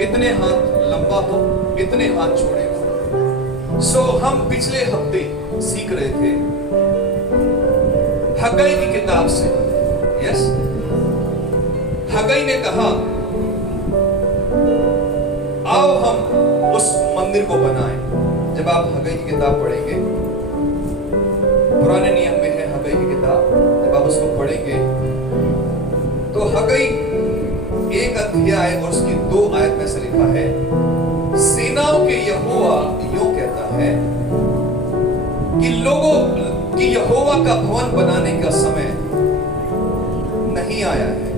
इतने हाथ लंबा हो, इतने हाथ चौड़े हो। सो हम पिछले हफ्ते सीख रहे थे हग्गाई की किताब से। यस, हग्गाई ने कहा आओ हम उस मंदिर को बनाएं। जब आप हग्गाई की किताब पढ़ेंगे, पुराने नियम में है हग्गाई की किताब, जब आप उसको पढ़ेंगे तो हग्गाई 1 अध्याय और उसकी 2 आयत में से लिखा है, सेनाओं के यहोवा यूं कहता है कि लोगों की यहोवा का भवन बनाने का समय नहीं आया है।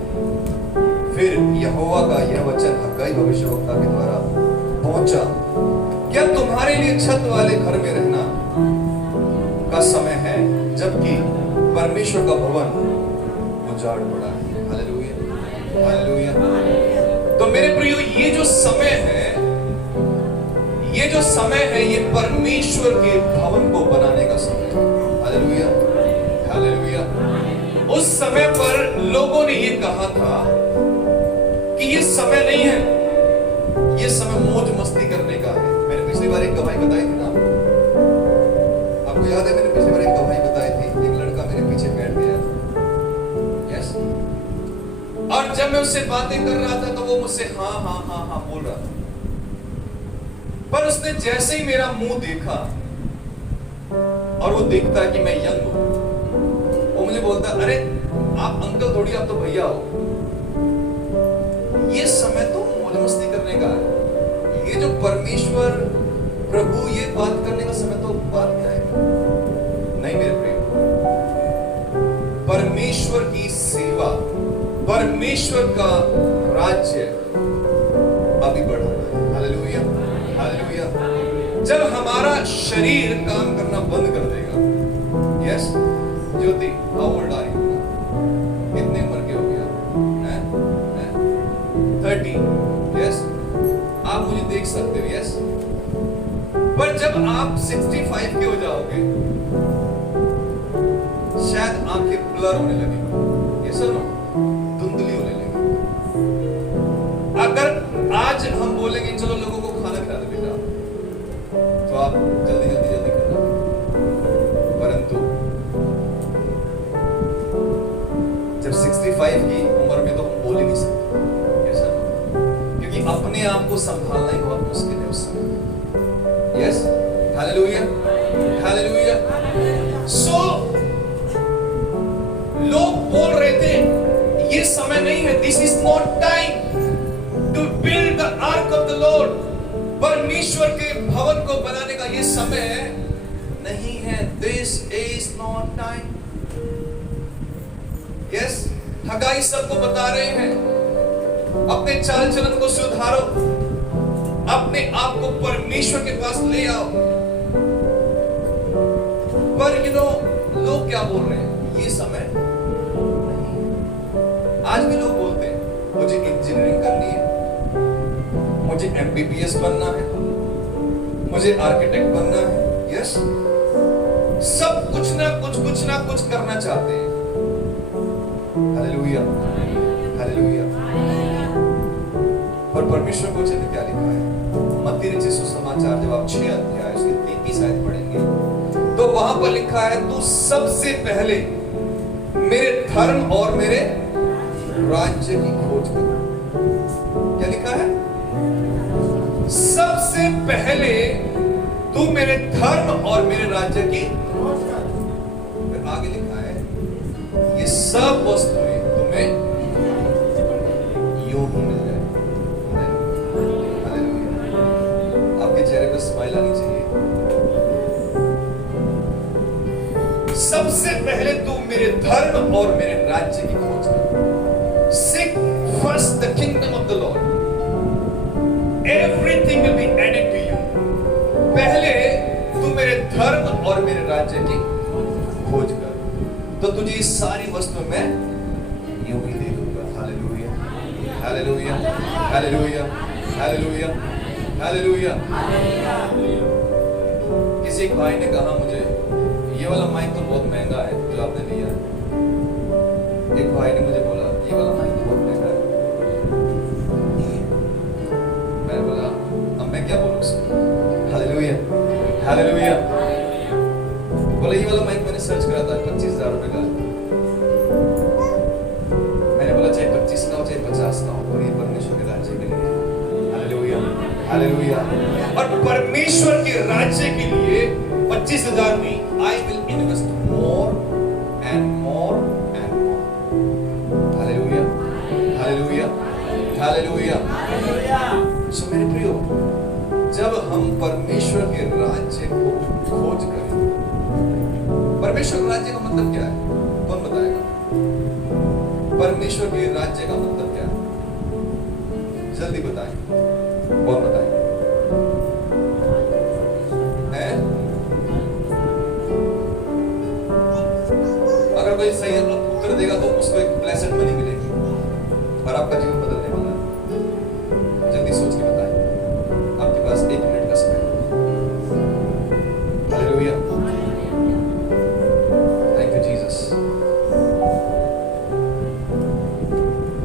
फिर यहोवा का यह वचन हग्गाई भविष्यवक्ता के द्वारा पहुंचा, क्या तुम्हारे लिए छत वाले घर में रहना का समय है, जबकि परमेश्वर का भवन उजाड़ पड़ा है। Hallelujah, hallelujah. तो मेरे प्रियो, ये जो समय है, ये जो समय है, ये परमेश्वर के भवन को बनाने का समय है। Hallelujah, hallelujah. उस समय पर लोगों ने ये कहा था कि ये समय नहीं है, ये समय मौज मस्ती करने का है। मैंने पिछली बार एक गवाही बताई थी ना, आपको याद है? मैंने पिछली बार एक गवाही बताई थी, एक लड़का मेरे पीछे बैठ गया था। यस, और जब मैं उससे बातें कर रहा था तो वो मुझसे हाँ हाँ हाँ हाँ बोल रहा था, पर उसने जैसे ही मेरा मुंह देखा, और वो देखता है कि मैं यंग हूं, वो मुझे बोलता, अरे आप अंकल थोड़ी, आप तो भैया हो। ये समय तो मौज मस्ती करने का है, ये जो परमेश्वर प्रभु ये बात करने का समय तो बात क्या है? नहीं मेरे प्रिय, परमेश्वर की सेवा, परमेश्वर का राज्य अभी बढ़ाना है। Hallelujah, hallelujah. जब हमारा शरीर काम करना बंद कर देगा। Yes Jyoti, how old are you? कितने उम्र के हो गया? 30। यस, आप मुझे देख सकते हो। यस, पर जब आप 65 के हो जाओगे, शायद आंखें ब्लर होने लगेगी। ये सुनो, धुंधली होने लगेगी। अगर आज हम बोलेंगे चलो लोगों को खाना खिला दो बेटा, तो आप जल्दी जल्दी जल्दी करना, परंतु जब 65 की उम्र में तो हम बोल ही नहीं सकते, क्योंकि अपने आप को संभालना ही बहुत मुश्किल है उस समय। Yes, hallelujah, hallelujah. सो लोग बोल रहे थे ये समय नहीं है, this is not time to build the ark of the Lord. परमेश्वर के भवन को बनाने का ये समय नहीं है, this is not time. Yes, Haggai सबको बता रहे हैं, अपने चाल चलन को सुधारो, अपने आप को परमेश्वर के पास ले आओ। पर लोग क्या बोल रहे हैं? ये समय नहीं। आज भी लोग बोलते हैं मुझे इंजीनियरिंग करनी है, मुझे एमबीबीएस बनना है, मुझे आर्किटेक्ट बनना है। यस, सब कुछ ना कुछ करना चाहते हैं। Hallelujah, hallelujah. पर परमेश्वर को चिन्ह क्या लिखा है? मत्ती रचित सुसमाचार जब आप 6 अध्याय उसकी 33 आयत पढ़ेंगे तो वहां पर लिखा है, तू सबसे पहले मेरे धर्म और मेरे राज्य की खोज कर। क्या लिखा है? सबसे पहले तू मेरे धर्म और मेरे राज्य की खोज कर। फिर आगे लिखा है, ये सब वस्तुएं तुम्हें यूं ही मिल जाए। आपके चेहरे पर स्माइल आनी चाहिए। सबसे पहले तू मेरे धर्म और मेरे राज्य की खोज कर। Seek first the kingdom of the Lord. Everything will be added to you. पहले तू मेरे धर्म और मेरे राज्य की खोज कर, तो तुझे इस सारी वस्तु में यूं ही दे दूंगा। Hallelujah, hallelujah, hallelujah, hallelujah, hallelujah. किसी एक भाई ने कहा मुझे, ये वाला माइक तो बहुत महंगा है जो आपने लिया। एक भाई ने मुझे बोला, ये वाला माइक तो बहुत महंगा है। मैंने बोला अब मैं क्या बोलूं उसको? Hallelujah, hallelujah. बोला ये वाला माइक मैंने सर्च करा था 25,000 रुपए का। मैंने बोला चाहे 25 का हो चाहे 50 का हो, और ये परमेश्वर के राज्य के लिए। Hallelujah, hallelujah. और परमेश्वर के राज्य के लिए 25,000 नहीं, I will invest more and more and more. Hallelujah, hallelujah, hallelujah. So मेरे प्रियो, जब हम परमेश्वर के राज्य को खोज करें, परमेश्वर के राज्य का मतलब क्या है? कौन बताएगा? परमेश्वर के राज्य का मतलब क्या है? जल्दी बताएं, कौन बताएं? है? अगर कोई सही उत्तर देगा तो उसको एक ब्लेस्ड मनी मिलेगी और आपका जीवन बदलने वाला है। जल्दी सोच के बताएं, आपके पास 1 मिनट का समय है। Hallelujah, thank you Jesus.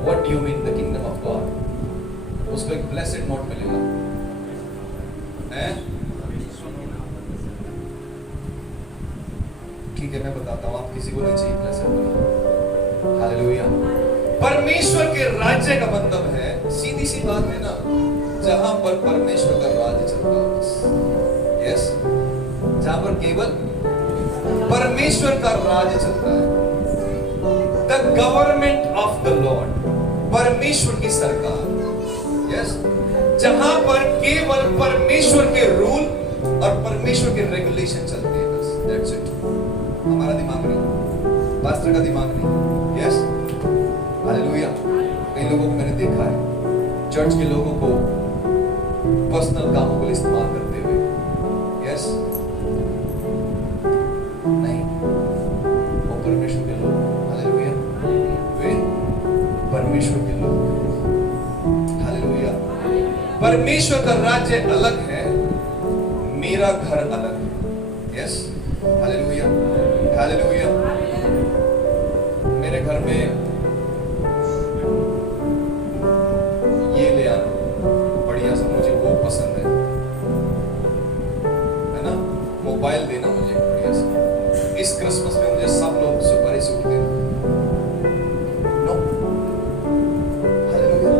What do you mean the kingdom of God? उसको एक ब्लेस्ड नोट मिलेगा, है? ठीक है, मैं बताता हूं, आप किसी को नहीं चाहिए ब्लेस्ड मनी। हालेलुया। परमेश्वर के राज्य का मतलब है, सीधी सी बात है ना, जहां पर परमेश्वर का राज्य चलता है। यस, जहां पर केवल परमेश्वर का राज्य चलता है। The government of the Lord, परमेश्वर की सरकार। यस, जहां पर केवल परमेश्वर के रूल और परमेश्वर के रेगुलेशन चलते हैं। बस दैट्स इट। हमारा दिमाग नहीं, पास्टर का दिमाग नहीं। Yes, hallelujah. कई लोगों को मैंने देखा है चर्च के लोगों को पर्सनल कामों के लिए इस्तेमाल करते हुए। यस, नहीं, वो परमेश्वर के लोग। हालेलुया, वे परमेश्वर के लोग। हालेलुया। परमेश्वर का राज्य अलग है, मेरा घर अलग है। Yes, hallelujah, hallelujah. मेरे घर में ये ले आना बढ़िया सा, मुझे वो पसंद है ना? मोबाइल देना मुझे बढ़िया सा। इस क्रिसमस में मुझे सब लोग सुपारी सूट देना। No, hallelujah.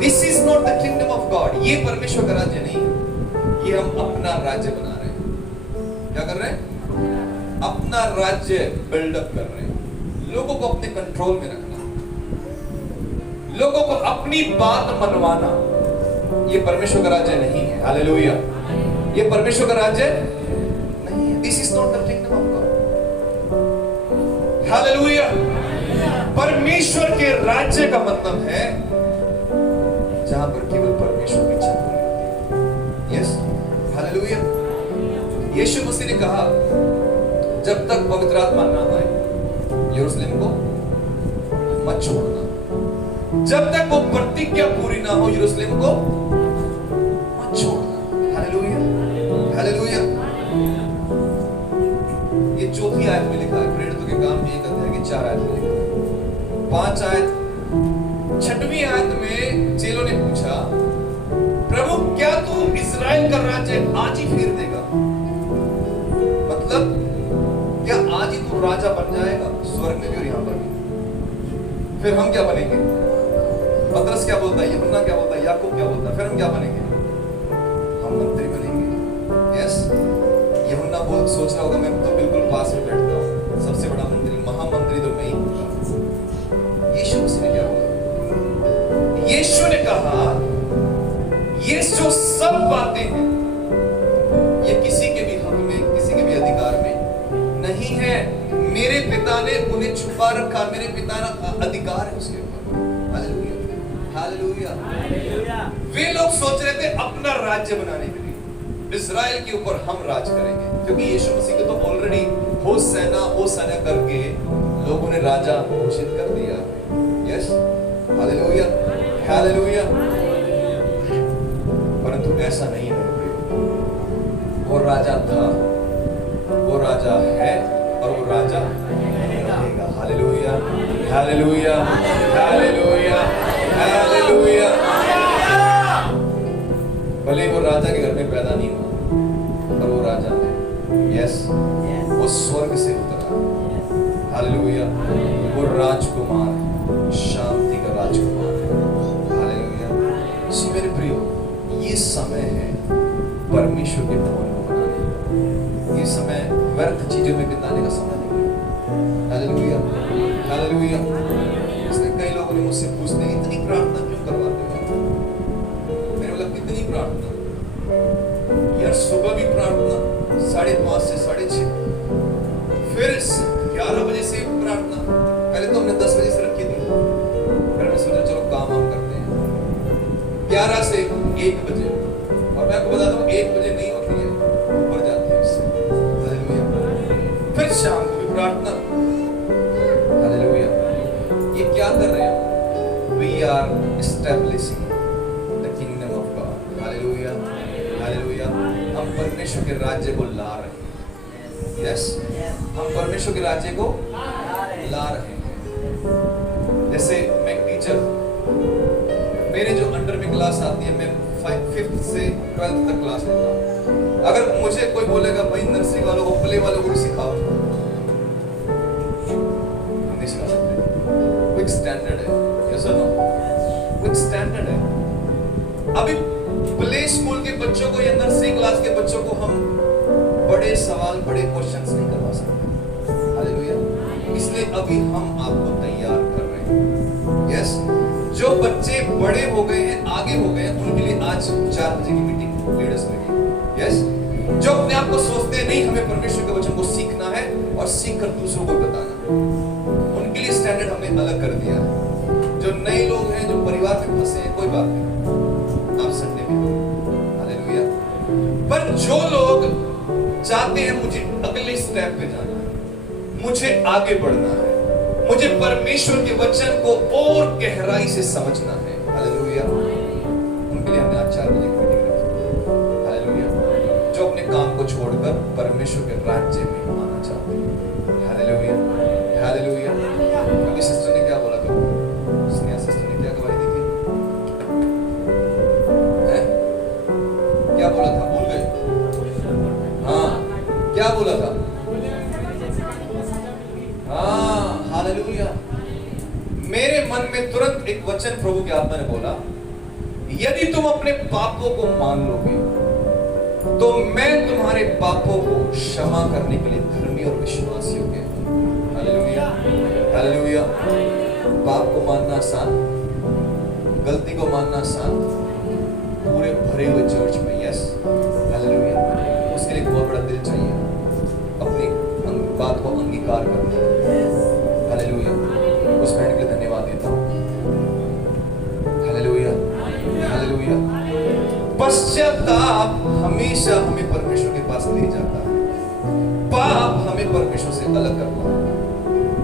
This is not the kingdom of God. ये परमेश्वर का राज्य नहीं है। ये हम अपना राज्य बना रहे हैं। क्या कर रहे हैं? अपना राज्य बिल्डअप कर रहे हैं। लोगों को अपने कंट्रोल में रखना, लोगों को अपनी बात मनवाना, ये परमेश्वर का राज्य नहीं है। हालेलुया, ये परमेश्वर का राज्य नहीं है। This is not the kingdom of God. Hallelujah. परमेश्वर के राज्य का मतलब है जहां पर केवल परमेश्वर की इच्छा पूरी होती है। Yes, hallelujah. यीशु मसीह ने कहा, जब तक पवित्र आत्मा ना आए यरूशलेम को मत छोड़ना। जब तक वो प्रतिज्ञा पूरी ना हो यरूशलेम को मत छोड़ना। Hallelujah, hallelujah. ये चौथी आयत में लिखा है, प्रेरितों के काम 1 अध्याय की 4 आयत में लिखा है। 5 आयत, 6वीं आयत में चेलों ने पूछा, प्रभु क्या तू इस्राएल का राज्य आज ही फेर देगा? मतलब क्या आज ही तू राजा बन जाएगा, स्वर्ग में भी और यहां पर भी? फिर हम क्या बनेंगे? पतरस क्या बोलता है, यूहन्ना क्या बोलता है, याकूब क्या बोलता है? फिर हम क्या बनेंगे? हम मंत्री बनेंगे। यस, यूहन्ना बहुत सोच रहा होगा, मैं तो बिल्कुल पास में बैठता हूँ, सबसे बड़ा मंत्री, महामंत्री तो मैं ही हूँ। यीशु मसीह ने क्या बोला? यीशु ने कहा, ये जो सब बातें हैं ये किसी के भी हक में, किसी के भी अधिकार में नहीं है। मेरे पिता ने उन्हें छुपा रखा, मेरे पिता का अधिकार है उसके ऊपर। Hallelujah, hallelujah. वे लोग सोच रहे थे अपना राज्य बनाने के लिए इस्राएल के ऊपर हम राज करेंगे, क्योंकि यीशु मसीह को तो ऑलरेडी होशाना करके लोगों ने राजा घोषित कर दिया। Yes, hallelujah, hallelujah. परंतु ऐसा नहीं है। वो राजा था, वो राजा है और वो राजा रहेगा। Hallelujah, hallelujah, hallelujah, hallelujah. पैदा नहीं हुआ, पर वो राजा है। यस, वो स्वर्ग से उतरा। हालेलुया। वो राजकुमार, शांति का राजकुमार है। हालेलुया। सो मेरे प्रियो, ये समय है परमेश्वर के भवन को बनाने का। ये समय व्यर्थ चीजों में बिताने का समय नहीं है। Hallelujah, hallelujah. इसलिए कई लोगों ने मुझसे पूछते हैं, इतनी प्रार्थना क्यों करवाते हो? मेरे मतलब कितनी प्रार्थना यार? सुबह भी प्रार्थना 5:30 से 6:30, फिर 11 बजे से प्रार्थना। पहले तो हमने 10 बजे से रखी थी, फिर हमने सोचा चलो काम करते हैं। 11 से 1 बजे, और मैं आपको बता दूं 1 बजे नहीं होती है, ऊपर जाती है उससे। हालेलुया। फिर शाम को भी प्रार्थना। हालेलुया। ये क्या कर रहे हैं? We are establishing the kingdom of God. Hallelujah, hallelujah. हम परमेश्वर के राज्य को ला रहे हैं। यस, हम परमेश्वर के राज्य को ला रहे हैं। जैसे मैं टीचर, मेरे जो अंडर में क्लास आती है, मैं 5th से 12th तक क्लास लेता हूँ। अगर मुझे कोई बोलेगा भाई नर्सरी वालों को, प्ले वालों को भी सिखाओ, हम नहीं सिखा सकते। वो एक स्टैंडर्ड है। यस और नो? वो एक स्टैंडर्ड है। अभी प्ले स्कूल के बच्चों को या नर्सरी क्लास के बच्चों को हम बड़े सवाल, बड़े क्वेश्चंस नहीं करवा सकते। हालेलुया। इसलिए अभी हम आपको तैयार कर रहे हैं। यस, जो बच्चे बड़े हो गए हैं, आगे हो गए हैं, उनके लिए आज 4 बजे की मीटिंग लीडर्स में की। यस, जो अपने आप को सोचते हैं नहीं हमें परमेश्वर के वचन को सीखना है और सीख कर दूसरों को बताना, उनके लिए स्टैंडर्ड हमने अलग कर दिया है। जो नए लोग हैं, जो परिवार में फंसे हैं, कोई बात नहीं, आप संडे में। हालेलुया। पर जो लोग चाहते हैं मुझे अगले स्टेप पे जाना है, मुझे आगे बढ़ना है, मुझे परमेश्वर के वचन को और गहराई से समझना है, हालेलुया, उनके लिए हमने आज 4 बजे की मीटिंग रखी। हालेलुया। जो अपने काम को छोड़कर परमेश्वर के राज्य में आना चाहते हैं। Hallelujah, hallelujah. अभी सिस्टर ने क्या बोला था? स्नेहा सिस्टर ने क्या गवाही दी थी? क्या बोला था? भूल गए? हाँ, क्या बोला था? हाँ, हालेलुया। मेरे मन में तुरंत एक वचन प्रभु के आत्मा ने बोला, यदि तुम अपने पापों को मान लोगे तो मैं तुम्हारे पापों को क्षमा करने के लिए धर्मी और विश्वास योग्य हूं। Hallelujah, hallelujah. पाप को मानना आसान, गलती को मानना आसान, पूरे भरे हुए चर्च में। Yes, hallelujah. उसके लिए बहुत बड़ा दिल चाहिए, अपनी बात को अंगीकार करना। हालेलुया। उस बहन के लिए धन्यवाद देता हूं। Hallelujah, hallelujah. पश्चाताप हमेशा हमें परमेश्वर के पास ले जाता है, पाप हमें परमेश्वर से अलग करता है।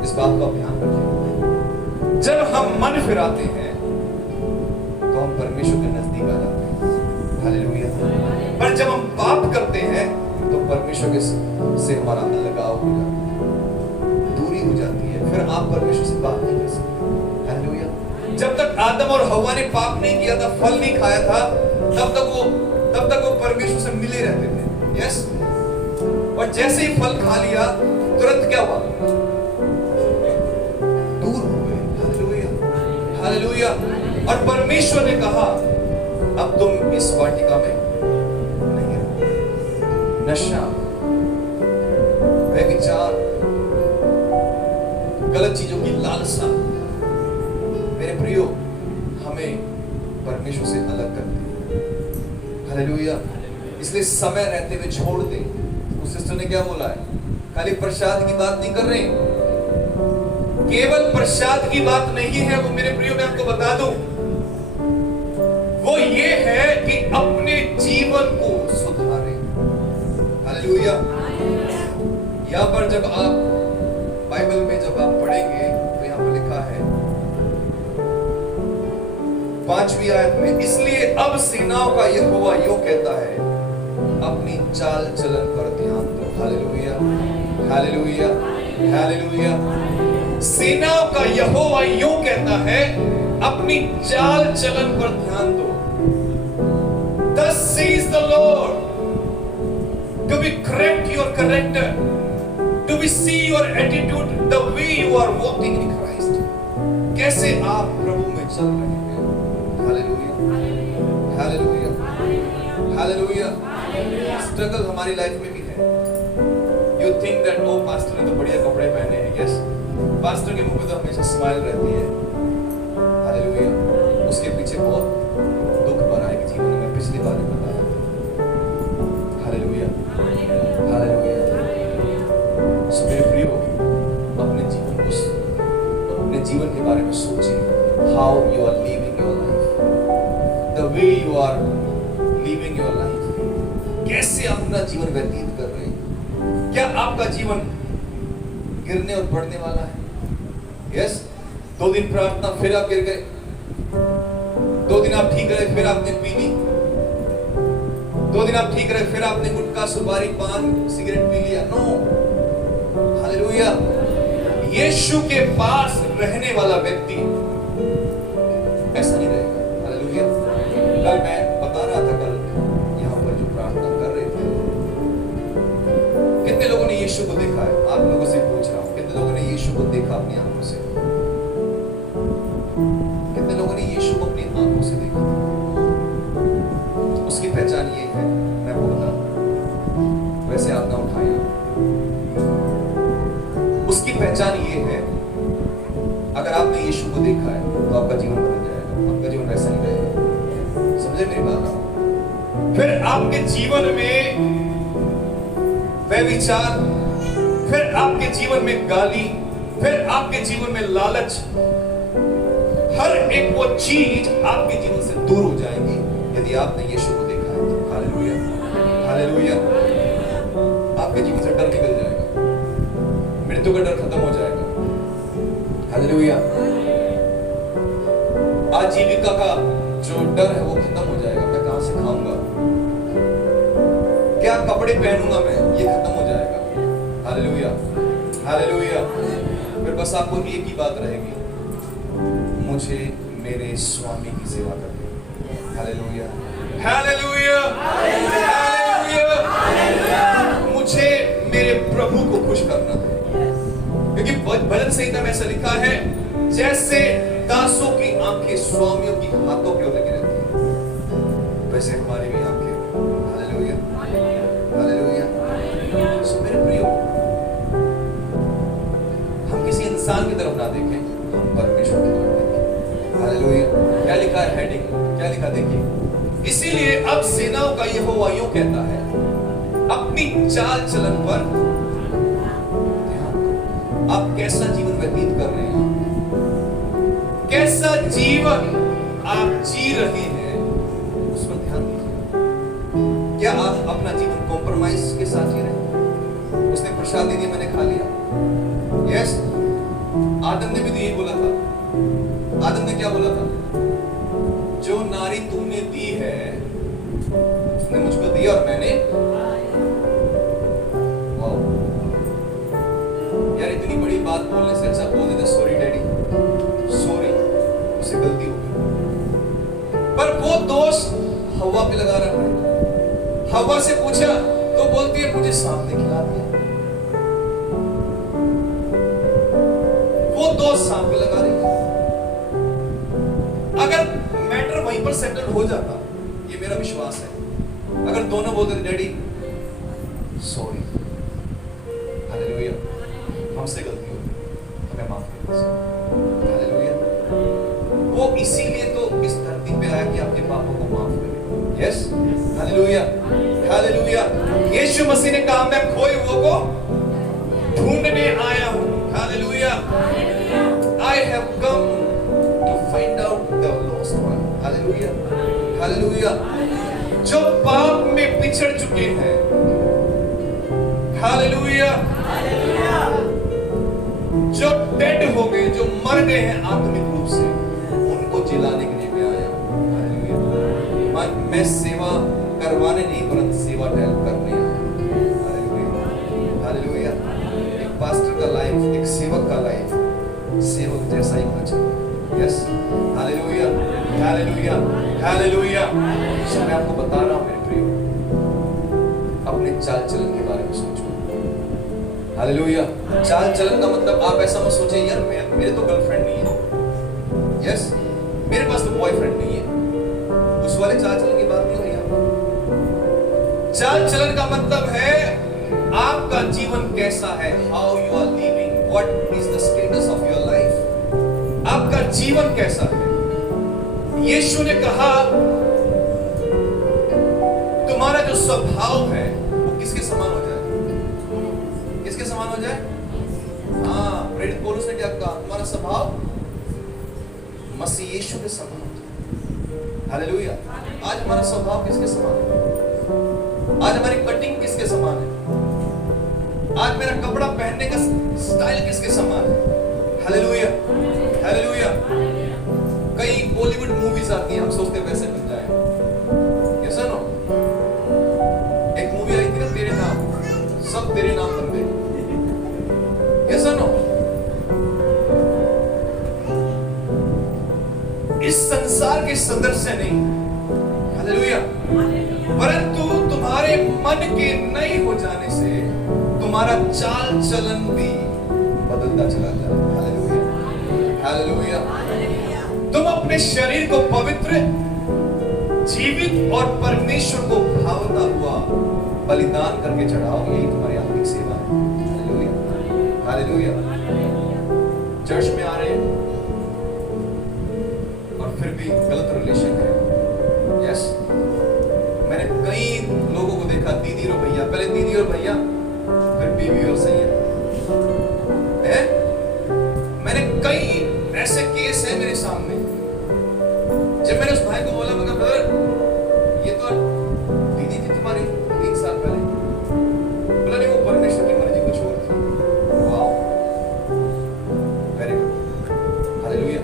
इस बात को आप ध्यान रखिए। जब हम मन फिराते हैं तो हम परमेश्वर के नजदीक आ जाते हैं। हालेलुया। पर जब हम पाप करते हैं तो परमेश्वर के से हमारा अलगाव हो जाता है, दूरी हो जाती है, फिर आप परमेश्वर से बात नहीं कर सकते। हालेलुया। जब तक आदम और हव्वा ने पाप नहीं किया था, फल नहीं खाया था, तब तक वो परमेश्वर से मिले रहते थे। यस, और जैसे ही फल खा लिया तुरंत क्या हुआ? दूर हो गए। Hallelujah, hallelujah. और परमेश्वर ने कहा अब तुम इस वाटिका में नहीं रहो। नशा, व्यभिचार, गलत चीजों की लालसा, मेरे प्रियो, हमें परमेश्वर से अलग करती है। हालेलुया। इसलिए समय रहते हुए छोड़ दे। उस सिस्टर ने क्या बोला है? खाली प्रसाद की बात नहीं कर रहे, केवल प्रसाद की बात नहीं है वो, मेरे प्रियो मैं आपको बता दूं, वो ये है कि अपने जीवन को सुधारें। हालेलुया। यहां पर जब आप बाइबल में जब आप पढ़ेंगे तो यहां पर लिखा है 5वीं आयत में, इसलिए अब सेनाओं का यहोवा यूं कहता है, अपनी चाल चलन पर ध्यान दो। Hallelujah, hallelujah, hallelujah. सेनाओं का यहोवा यूं कहता है, अपनी चाल चलन पर ध्यान दो। Thus says the Lord, to be correct your character, to be see your attitude, the way you are walking in Christ. कैसे आप प्रभु में चल रहे हैं? Hallelujah, hallelujah, hallelujah. स्ट्रगल हमारी लाइफ में भी है। You think that oh pastor ने तो बढ़िया कपड़े पहने हैं, yes, पास्टर के मुंह पे तो हमेशा स्माइल रहती है, हालेलुया। उसके पीछे बहुत दुख भरा है कि जीवन में, पिछली बार में बताया था, हालेलुया, हालेलुया। सो मेरे प्रियो, अपने जीवन के बारे में सोचिए। How you are living your life, the way you are living your life, कैसे अपना जीवन व्यतीत कर रहे हैं? क्या आपका जीवन गिरने और बढ़ने वाला है? यस, 2 दिन प्रार्थना फिर आप गिर गए, 2 दिन आप ठीक रहे फिर आपने पी ली, 2 दिन आप ठीक रहे फिर आपने गुटखा, सुपारी, पान, सिगरेट पी लिया। No, hallelujah. यीशु के पास रहने वाला व्यक्ति ऐसा नहीं रहेगा, हालेलुया। कल मैं बता रहा था, कल यहाँ पर जो प्रार्थना कर रहे थे, कितने लोगों ने यीशु को देखा है? आप लोगों से पूछ रहा हूँ, कितने लोगों ने यीशु को देखा अपनी आंखों से? कितने लोगों ने यीशु को अपनी आंखों से देखा? उसकी पहचान ये है, मैं बोलता वैसे हाथ ना उठाया, उसकी पहचान ये है, अगर आपने यीशु को देखा है तो आपका जीवन बदल जाएगा, आपका जीवन वैसा नहीं रहेगा। समझे मेरी बात? फिर आपके जीवन में व्यभिचार, फिर आपके जीवन में गाली, फिर आपके जीवन में लालच, हर एक वो चीज आपके जीवन से दूर हो जाएगी यदि आपने यीशु को देखा है तो। Hallelujah, hallelujah. आपके जीवन से डर निकल जाएगा, मृत्यु का डर खत्म हो जाएगा, हालेलुया। आजीविका का जो डर है वो खत्म हो जाएगा, मैं कहां से खाऊंगा, क्या कपड़े पहनूंगा मैं, ये खत्म हो जाएगा, हालेलुया, हालेलुया। फिर बस आपको एक ही बात रहेगी, मुझे मेरे स्वामी की सेवा करनी, हालेलुया, हालेलुया, हालेलुया। मुझे मेरे प्रभु को खुश करना है, क्योंकि भजन संहिता में ऐसा लिखा है, जैसे दासों की आंखें स्वामियों की हाथों की ओर लगी रहती है, वैसे हमारी भी आंखें, हालेलुया, हालेलुया। सो मेरे प्रियो, हम किसी इंसान की तरफ ना देखें, हम परमेश्वर की तरफ देखें, हालेलुया। क्या लिखा है हेडिंग, क्या लिखा देखिए, इसीलिए अब सेनाओं का यहोवा यूं कहता है, अपनी चाल चलन पर आप कैसा जीवन व्यतीत कर रहे हैं, कैसा जीवन आप जी रहे हैं, उस पर ध्यान दीजिए। क्या आप अपना जीवन कॉम्प्रोमाइज के साथ जी रहे हैं? उसने प्रसाद दे दिया, मैंने खा लिया, यस। आदम ने भी तो यही बोला था। आदम ने क्या बोला था? जो नारी तूने दी है उसने मुझको दिया और मैंने, यार इतनी बड़ी बात बोलने से अच्छा बोल देते सॉरी डैडी, सॉरी, उससे गलती हो गई। पर वो दोष हवा पे लगा रहा है। हवा से पूछा तो बोलती है मुझे सांप ने खिला दिया, वो दोष सांप पे लगा रही है। अगर मैटर वहीं पर सेटल हो जाता, ये मेरा विश्वास है, अगर दोनों बोलते डैडी सॉरी, हालेलुया, हमसे गलती हो गई, हमें माफ कर दीजिए, हालेलुया। वो इसीलिए तो इस धरती पे आया कि आपके पापों को माफ करे, यस, हालेलुया, हालेलुया। यीशु मसीह ने कहा मैं खोए हुए को ढूंढने आया हूं, hallelujah. I have come to find out the lost one, hallelujah, hallelujah. जो पाप में पिछड़ चुके हैं, हालेलुया, जो डेड हो गए, जो मर गए हैं आत्मिक रूप से, उनको जिलाने के लिए मैं आया हूं, हालेलुया। मैं सेवा करवाने नहीं परंतु सेवा करने आया, हालेलुया, हालेलुया। एक पास्टर का लाइफ, एक सेवक का लाइफ सेवक जैसा ही होना चाहिए, yes, hallelujah. Hallelujah, hallelujah. So मैं आपको बता रहा हूं मेरे प्रिय, अपने चाल चलन के बारे में सोचो। हालेलुया। चाल चलन का मतलब आप ऐसा मत सोचिए यार मेरे तो गर्लफ्रेंड नहीं है, यस मेरे पास तो बॉयफ्रेंड नहीं है, उस वाले चाल चलन की बात नहीं हो रही है। चाल चलन का मतलब है आपका जीवन कैसा है, how you are living, what is the status of your life, आपका जीवन कैसा है। यीशु ने कहा तुम्हारा जो स्वभाव है वो किसके समान हो जाए, किसके समान हो जाए। हाँ, प्रेरित पौलुस ने क्या कहा, तुम्हारा स्वभाव मसीह यीशु के समान हो जाए। हालेलुया। आज हमारा स्वभाव किसके समान है, आज हमारी कटिंग किसके समान है, आज मेरा कपड़ा पहनने का स्टाइल किसके समान है। Hallelujah, hallelujah. कई बॉलीवुड मूवीज आती हैं, हम सोचते वैसे बन जाए, यस नो। एक मूवी आई थी ना तेरे नाम, सब तेरे नाम बन गए, यस नो। इस संसार के सदस्य नहीं, हालेलुया, परंतु तुम्हारे मन के नए हो जाने से तुम्हारा चाल चलन भी बदलता चला जाए। Hallelujah, hallelujah. तुम अपने शरीर को पवित्र, जीवित और परमेश्वर को भावता हुआ बलिदान करके चढ़ाओ, यही तुम्हारी आत्मिक सेवा है। Hallelujah, hallelujah. चर्च में आ रहे हैं और फिर भी गलत रिलेशन है, यस। मैंने कई लोगों को देखा, दीदी और भैया, पहले दीदी और भैया फिर बीवी और सैयद है। मैंने कई ऐसे केस है मेरे सामने। जब मैंने उस भाई को बोला, मगर ब्रदर ये तो दीदी थी तुम्हारी 3 साल पहले, बोला नहीं वो परमेश्वर की मर्जी कुछ और थी। Wow, very good, hallelujah.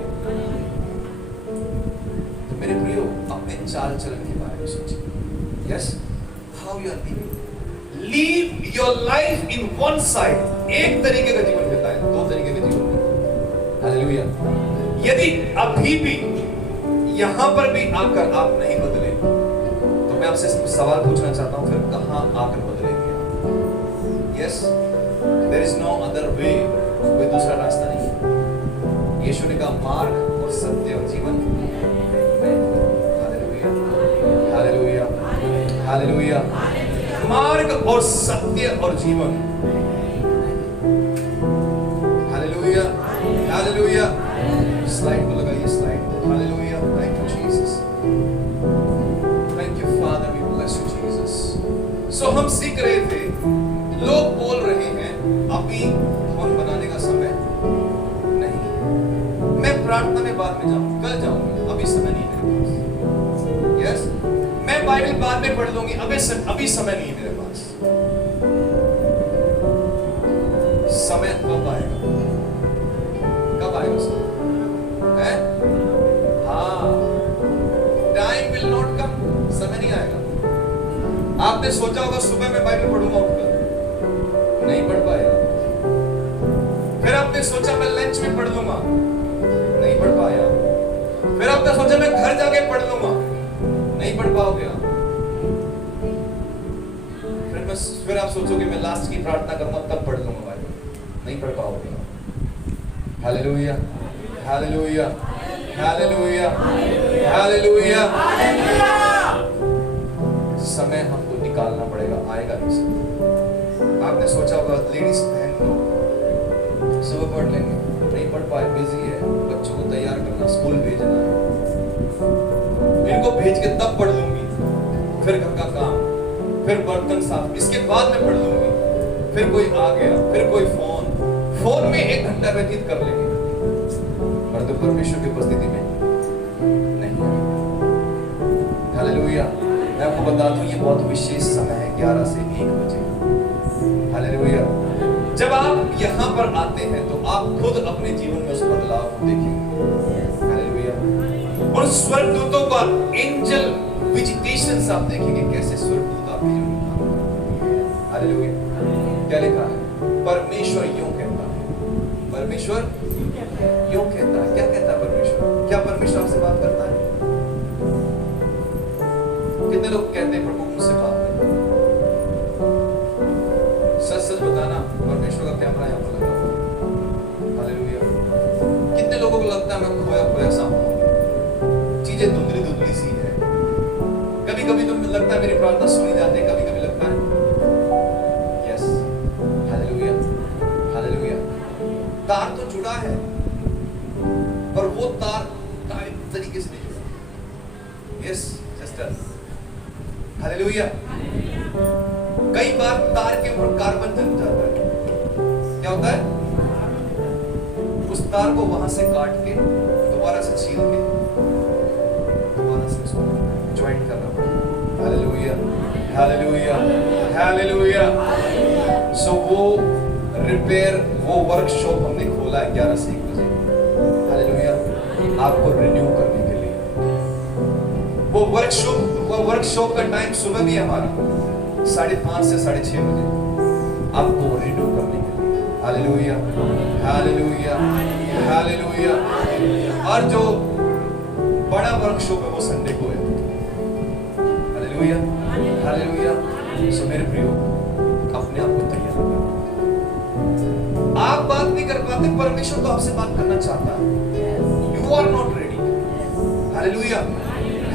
तो मेरे प्रियो, अपने चाल चलन के बारे में सोचिए, yes, how you are living. Live your life in one side, एक तरीके का जीवन बिताएं, 2 तरीके का जीवन बिताएं। हालेलुया। यदि अभी भी यहां पर भी आकर आप नहीं बदले, तो मैं आपसे सवाल पूछना चाहता हूं, फिर कहां आकर बदलेंगे आप। Yes, there is no other way, कोई दूसरा रास्ता नहीं है। यीशु ने कहा मार्ग और सत्य और जीवन। Hallelujah, hallelujah, hallelujah. मार्ग और सत्य और जीवन। Hallelujah, hallelujah. स्लाइड को लगाइए, slide. Hallelujah, thank you Jesus, thank you Father, we bless you Jesus. So हम सीख रहे थे, लोग बोल रहे हैं अभी भवन बनाने का समय नहीं, मैं प्रार्थना में बाद में जाऊं, कल जाऊंगी, अभी समय नहीं है मेरे पास। यस, मैं बाइबल बाद में पढ़ लूंगी, अभी समय नहीं है मेरे पास। समय कब आएगा, कब आएगा समय है? हाँ, टाइम विल नॉट कम, समय नहीं आएगा। आपने सोचा होगा सुबह मैं बाइबल पढ़ूंगा उठकर, नहीं पढ़ पाएगा। फिर आपने सोचा मैं लंच में पढ़ लूंगा, नहीं पढ़ पाया। फिर आपने सोचा मैं घर जाके पढ़ लूंगा, नहीं पढ़ पाओगे आप। फिर आप सोचोगे मैं लास्ट की प्रार्थना करूंगा तब पढ़ लूंगा बाइबल, नहीं पढ़ पाओगे। Hallelujah, hallelujah, hallelujah, hallelujah. समय हमको निकालना पड़ेगा, आएगा नहीं समय। आपने सोचा होगा लेडीज बहन लोग सुबह पढ़ लेंगे, नहीं पढ़ पाए, बिजी है, बच्चों को तैयार करना, स्कूल भेजना है, इनको भेज के तब पढ़ लूंगी, फिर घर का काम, फिर बर्तन साफ, इसके बाद में पढ़ लूंगी। फिर कोई आ गया, फिर कोई फोन में 1 घंटा व्यतीत कर लेंगे, पर तो परमेश्वर की उपस्थिति में नहीं। हालेलुया। मैं आपको बता दूं ये बहुत विशेष समय है, 11 से 1 बजे। हालेलुया। जब आप यहाँ पर आते हैं तो आप खुद अपने जीवन में उस बदलाव को देखेंगे। हालेलुया। और स्वर्गदूतों का एंजल विजिटेशंस आप देखेंगे, कैसे स्वर्गदूत आपके जीवन में काम करते हैं। हालेलुया। क्या लिखा है? परमेश्वर यूं कहता है, परमेश्वर यूं कहता है। क्या कहता है परमेश्वर? क्या परमेश्वर आपसे बात करता है? कितने लोग कहते हैं प्रभु मुझसे बात करो? सच सच बताना, परमेश्वर का कैमरा यहाँ पर लगा हुआ। हालेलुया। कितने लोगों को लगता है मैं खोया खोया सा हूँ, चीजें धुंधली धुंधली सी है। कभी कभी तो लगता है मेरी प्रार्थना सुनी जाती है, कभी कभी लगता है यस। Hallelujah, hallelujah. तार तो जुड़ा है, पर वो तार तरीके से नहीं जुड़ा। Yes sister, hallelujah. कई बार तार के ऊपर कार्बन जम जाता है। क्या होता है? उस तार को वहां से काट के दोबारा से छील के दोबारा से उसको ज्वाइंट करना पड़ता है। Hallelujah, hallelujah, hallelujah. सो वो रिपेयर, वो वर्कशॉप हमने खोला है 11 से 1 बजे। हालेलुया, आपको रिन्यू करने के लिए। वो वर्कशॉप का टाइम सुबह भी है हमारा 5:30 से 6:30 बजे, आपको रिन्यू करने के लिए। Hallelujah, hallelujah, hallelujah. और जो बड़ा वर्कशॉप है वो संडे को है। Hallelujah, hallelujah. सो मेरे प्रियो, अपने आप को तैयार करो। आप बात नहीं कर पाते, परमेश्वर तो आपसे बात करना चाहता है। You are not ready. Hallelujah,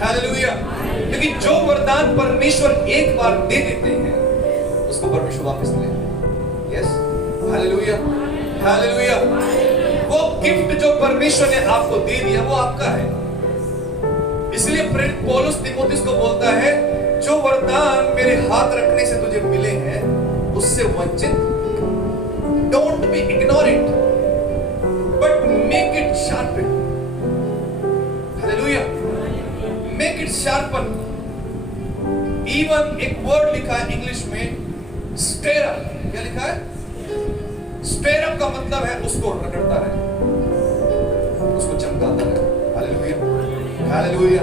hallelujah. लेकिन जो वरदान परमेश्वर एक बार दे देते हैं, उसको परमेश्वर वापस ले लेते हैं। Yes, hallelujah, hallelujah. वो गिफ्ट जो परमेश्वर ने आपको दे दिया वो आपका है। इसलिए प्रेरित पौलुस तीमुथियुस को बोलता है, जो वरदान मेरे हाथ रखने से तुझे मिले हैं उससे वंचित don't be ignore it, but make it sharpen. Hallelujah, make it sharpen. Even एक वर्ड लिखा है इंग्लिश में स्टेर अप। क्या लिखा है? स्टेर अप का मतलब है उसको रगड़ता रहे, उसको चमकाता रहे। Hallelujah, hallelujah,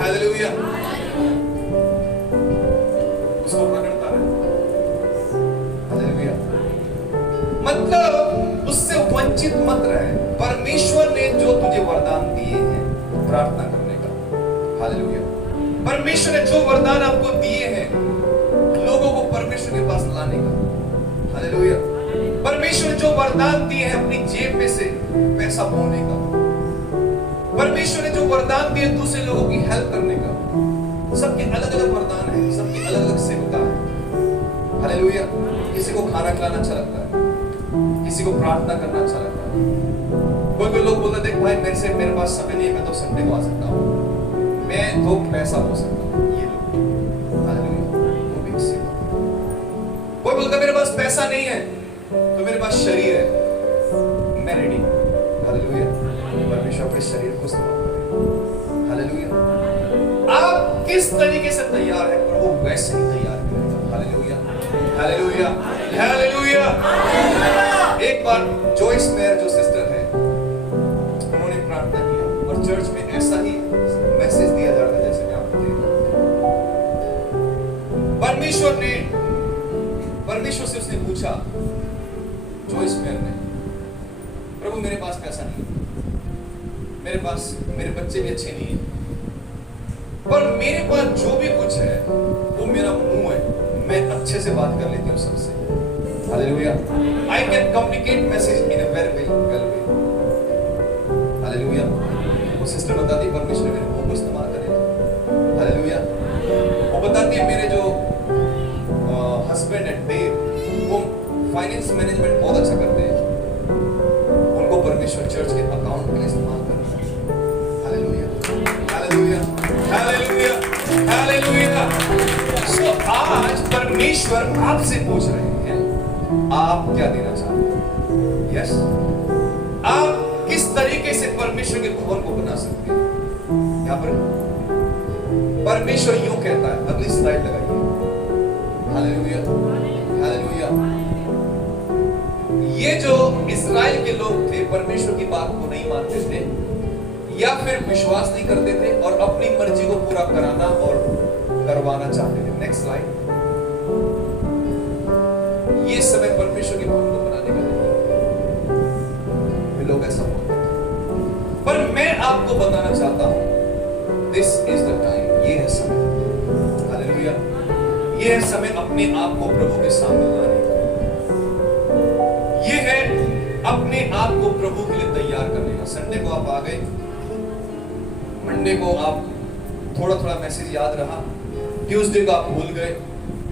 hallelujah. उसको रगड़ता रहे। हालेलुया। मतलब उससे वंचित मत रहे। परमेश्वर ने जो तुझे वरदान दिए हैं प्रार्थना करने का, हालेलुया। परमेश्वर ने जो वरदान आपको दिए हैं लोगों को परमेश्वर के पास लाने का, हालेलुया। परमेश्वर ने जो वरदान दिए हैं अपनी जेब में से पैसा बोने का, परमेश्वर ने जो वरदान दिए दूसरे लोगों की हेल्प करने का। सबके अलग अलग वरदान है, सबकी अलग अलग सेवता है। हालेलुया। किसी को खाना खिलाना अच्छा लगता है, किसी को प्रार्थना करना अच्छा लगता है। कोई कोई लोग बोलते हैं, देख भाई मेरे पास समय नहीं है, मैं तो संडे को आ सकता हूँ, मैं तो पैसा हो सकता हूँ। ये लोग, हालेलुया, वो भी सेवा। कोई बोलता है मेरे पास पैसा नहीं है तो मेरे पास शरीर है, मैं रेडी। हालेलुया। परमेश्वर के शरीर को इस्तेमाल करें। हालेलुया। आप किस तरीके से तैयार है, प्रभु वैसे ही तैयार करेगा। Hallelujah, hallelujah, hallelujah. एक बार जॉइस मेयर जो सिस्टर है, उन्होंने प्रार्थना किया और चर्च में ऐसा ही मैसेज दिया जा रहा है जैसे मैं आपको दे रहा हूं। परमेश्वर से उसने पूछा, जॉइस मेयर ने, प्रभु मेरे पास पैसा नहीं है, मेरे बच्चे भी अच्छे नहीं हैं, पर मेरे पास जो भी कुछ है वो मेरा मुंह है, मैं अच्छे से बात कर लेती हूँ सबसे। Hallelujah. I can communicate message in a very well way. Hallelujah. वो सिस्टर बताती है परमेश्वर मेरे मुंह को इस्तेमाल करेगा। हालेलुया। वो बताती है मेरे जो हस्बैंड है डेव, वो फाइनेंस मैनेजमेंट बहुत अच्छा करते हैं, उनको परमेश्वर चर्च के अकाउंट के लिए इस्तेमाल करता है। Hallelujah, hallelujah, hallelujah, hallelujah. So आज परमेश्वर आपसे पूछ रहे हैं, आप क्या देना चाहते हैं? यस, आप किस तरीके से परमेश्वर के भवन को बना सकते हैं? यहां पर परमेश्वर यूं कहता है, अगली स्लाइड लगाइए। Hallelujah, hallelujah. ये जो इस्राएल के लोग थे, परमेश्वर की बात को नहीं मानते थे या फिर विश्वास नहीं करते थे और अपनी मर्जी को पूरा कराना और करवाना चाहते थे। Next slide. ये समय परमेश्वर के भवन को बनाने का नहीं, लोग ऐसा बोलते हैं, पर मैं आपको बताना चाहता हूं, दिस इज द टाइम, ये है समय हालेलुया। ये है समय अपने आप को प्रभु के सामने लाने का। ये है अपने आप को प्रभु के लिए तैयार करने का। संडे को आप आ गए, मंडे को आप थोड़ा थोड़ा मैसेज याद रहा, ट्यूसडे को आप भूल गए,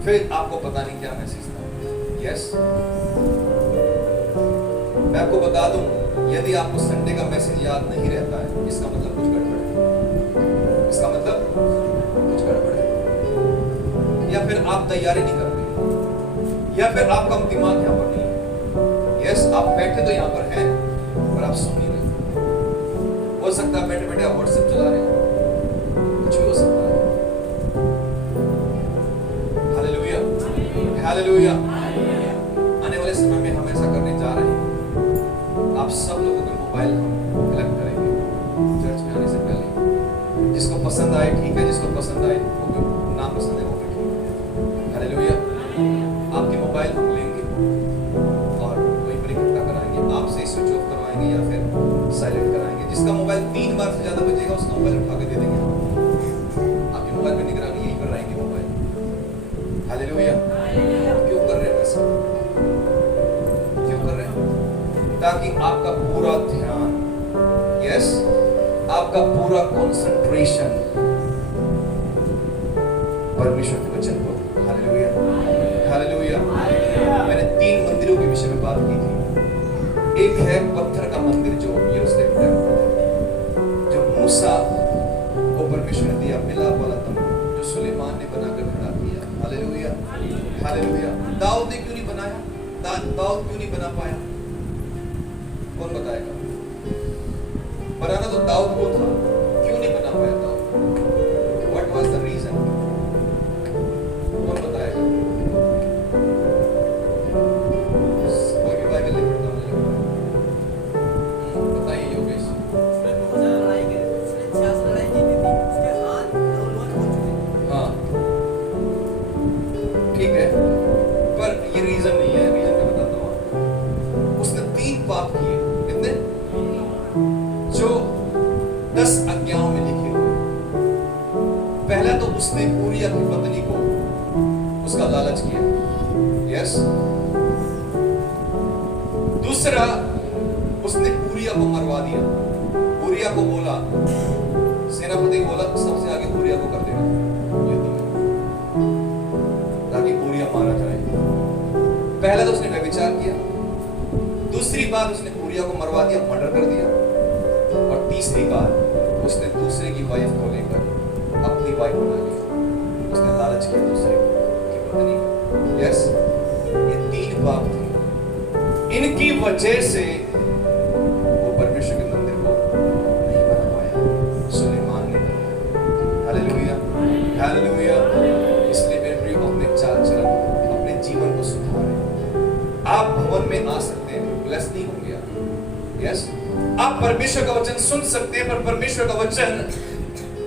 फिर आपको पता नहीं क्या मैसेज था। यस, मैं आपको बता दूं, यदि आपको संडे का मैसेज याद नहीं रहता है, इसका मतलब कुछ गड़बड़ है। इसका मतलब कुछ गड़बड़ है, या फिर आप तैयारी नहीं करते, या फिर आपका दिमाग यहाँ पर नहीं है। यस, आप बैठे तो यहाँ पर हैं, पर आप सुन नहीं रहे। हो सकता है बैठे बैठे आप व्हाट्सएप चला रहे हैं, कुछ भी हो सकता है। Hallelujah, hallelujah. आने वाले समय में हम ऐसा करने जा रहे हैं। आप सब लोगों के मोबाइल हम कलेक्ट करेंगे चर्च में आने से पहले। जिसको पसंद आए ठीक है, जिसको पसंद आए वो ना पसंद है वो भी ठीक है। हालेलुया। आपके मोबाइल हम लेंगे और वहीं पर इकट्ठा कराएंगे, आपसे स्विच ऑफ करवाएंगे या फिर साइलेंट कराएंगे। जिसका मोबाइल 3 बार से ज्यादा बजेगा उसका मोबाइल उठा के दे देंगे। आपके मोबाइल पे निगरानी यही कर रहेंगे मोबाइल। हालेलुया। क्यों कर रहे हैं वैसा? क्यों कर रहे हैं? ताकि आपका पूरा ध्यान, यस, आपका पूरा कंसंट्रेशन परमेश्वर के वचन पर। Hallelujah, hallelujah. मैंने 3 मंदिरों के विषय में बात की थी। एक है पत्थर का मंदिर जो यरूशलेम टेम्पल, जो मूसा को परमेश्वर ने दिया, मिलाप वाला तंबू जो सुलेमान ने बनाकर खड़ा किया। Hallelujah, hallelujah. दाऊद ने क्यों नहीं बनाया? दाऊद क्यों नहीं बना पाया? कौन बताएगा? बनाना तो दाऊद को था, क्यों नहीं बना पाया Dawood? What was the reason? कौन बताएगा? कोई भी बाइबल नहीं पढ़ता मुझे बताइए योगेश। उसने 2000 लड़ाई की, उसने 66 लड़ाई जीती थी, उसके हाथ लोन हो चुके। हाँ ठीक है, पर ये रीजन नहीं है। रीजन मैं बताता हूँ। उसने 3 पाप किए। कितने? जो 10 आज्ञाओं में लिखे हुए। पहला तो उसने ऊरिया की पत्नी को उसका लालच किया। यस। दूसरा, उसने ऊरिया को मरवा दिया। ऊरिया को बोला, सेनापति को बोला सबसे आगे ऊरिया को कर देना युद्ध में, ताकि ऊरिया मारा जाए। पहला तो उसने व्यभिचार किया। दूसरी बात, उसने ऊरिया को मरवा दिया, मर्डर कर दिया। और तीसरी बात, उसने दूसरे की वाइफ को लेकर अपनी वाइफ बना लिया। उसने लालच किया दूसरे की पत्नी को। यस, ये 3 पाप थे। इनकी वजह से वो परमेश्वर के मंदिर को नहीं बना पाया, सुलेमान ने बनाया। Hallelujah, hallelujah. इसलिए मेरे प्रिय, अपने चाल चलन, अपने जीवन को सुधारें। आप भवन में आ सकते हैं, ब्लेस नहीं होंगे आप। यस, आप परमेश्वर का वचन सुन सकते हैं, पर परमेश्वर का वचन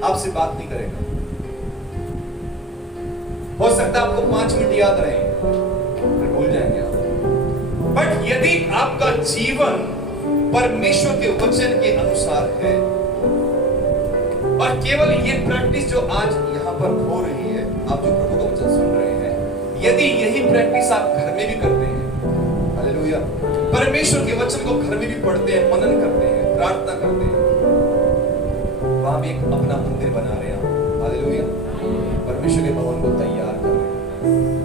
आपसे बात नहीं करेगा। हो सकता है आपको 5 मिनट याद रहे, फिर भूल जाएंगे आप। बट यदि आपका जीवन परमेश्वर के वचन के अनुसार है, और केवल ये प्रैक्टिस जो आज यहां पर हो रही है, आप जो प्रभु का वचन सुन रहे हैं, यदि यही प्रैक्टिस आप घर में भी करते हैं, हालेलुया, परमेश्वर के वचन को घर में भी पढ़ते हैं, मनन करते हैं, प्रार्थना करते हैं, वहां भी एक अपना मंदिर बना रहे हैं। हालेलुया, परमेश्वर के भवन को तैयार कर रहे हैं।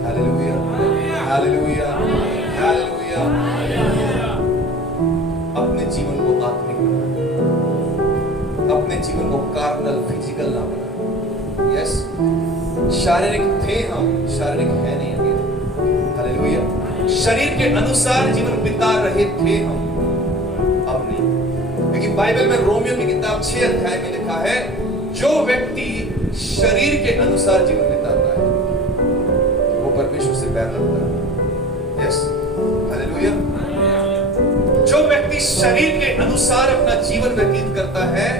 Hallelujah, hallelujah, hallelujah. अपने जीवन को आत्मिक बनाना, अपने जीवन को कार्नल, फिजिकल ना बनाना। यस, शारीरिक थे हम, शारीरिक है नहीं अभी। हालेलुया, शरीर के अनुसार जीवन बिता रहे थे हम, अब नहीं। क्योंकि बाइबल में रोमियो की किताब 6 अध्याय में लिखा है, जो व्यक्ति शरीर के अनुसार जीवन बिताता है वो परमेश्वर से बैर रखता है। Yes, hallelujah. जो व्यक्ति शरीर के अनुसार अपना जीवन व्यतीत करता है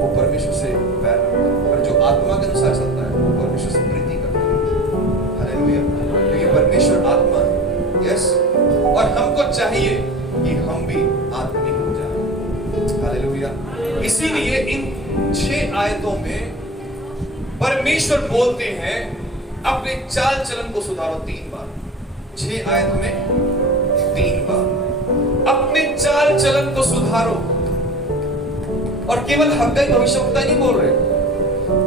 वो परमेश्वर से बैर रखता है, पर जो आत्मा के अनुसार चलता है वो परमेश्वर से प्रीति करता है। हालेलुया, क्योंकि परमेश्वर आत्मा है। यस, और हमको चाहिए कि हम भी आत्मिक हो जाएं। हालेलुया। इसीलिए इन 6 आयतों में परमेश्वर बोलते हैं अपने चाल चलन को सुधारो 3 बार। 6 आयतों में 3 बार अपने चाल चलन को सुधारो। और केवल हग्गाई भविष्यवक्ता नहीं बोल रहे,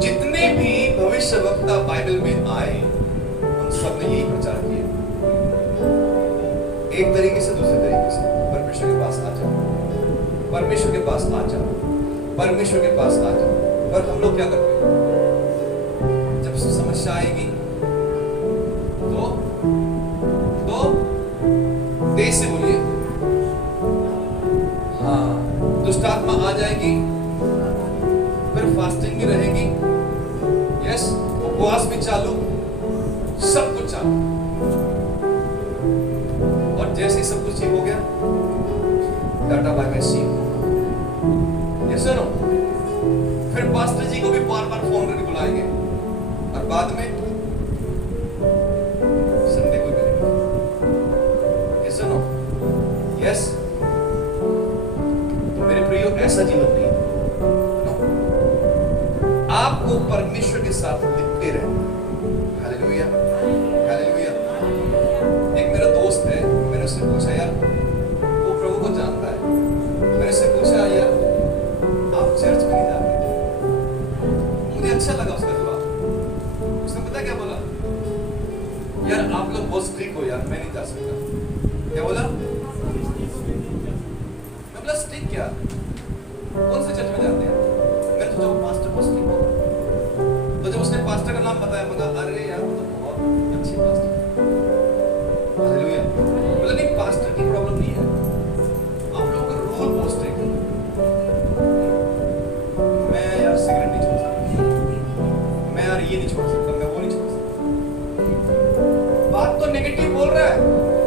जितने भी भविष्यवक्ता बाइबल में आए उन सब ने यही प्रचार किया, एक तरीके से दूसरे तरीके से, परमेश्वर के पास आ जाओ, परमेश्वर के पास आ जाओ, परमेश्वर के पास आ जाओ। पर हम लोग क्या करते हैं, जब समस्या आएगी तो तेज से बोलिए, हाँ, दुष्ट आत्मा आ जाएगी, फिर फास्टिंग भी रहेगी, यस, उपवास भी चालू, सब कुछ चालू। और जैसे ही सब कुछ ठीक हो गया, tata bye bye see you, yes no. फिर पास्टर जी को भी बार बार फोन करके बुलाएंगे और बाद में संडे को करेंगे, यस नो, यस। तो मेरे प्रियो, ऐसा जीवन नहीं, आपको परमेश्वर के साथ लिपटे रहना। Hallelujah, hallelujah. एक मेरा दोस्त है, मैंने उससे पूछा, यार वो प्रभु को जानता है, मैंने उससे पूछा, यार आप चर्च में नहीं जाते? मुझे अच्छा लगा उसका जवाब। उसने पता क्या बोला, यार आप लोग बहुत स्ट्रिक्ट हो यार, मैं नहीं जा सकता। क्या बोला? मैं बोला स्ट्रिक्ट क्या, कौन से चर्च में जाते हैं? मैंने सोचा वो पास्टर बहुत स्ट्रिक्ट होगा। तो जब उसने पास्टर का नाम बताया, मगर अरे यार वो तो बहुत अच्छी पास्टर है। हालेलुया। बोला नहीं, पास्टर की प्रॉब्लम नहीं है, आप लोगों का रोल बहुत स्ट्रिक्ट है। मैं यार सिगरेट नहीं छोड़ सकता, मैं यार ये नहीं छोड़ सकता, मैं वो नहीं छोड़ सकता। बात तो नेगेटिव बोल रहा है,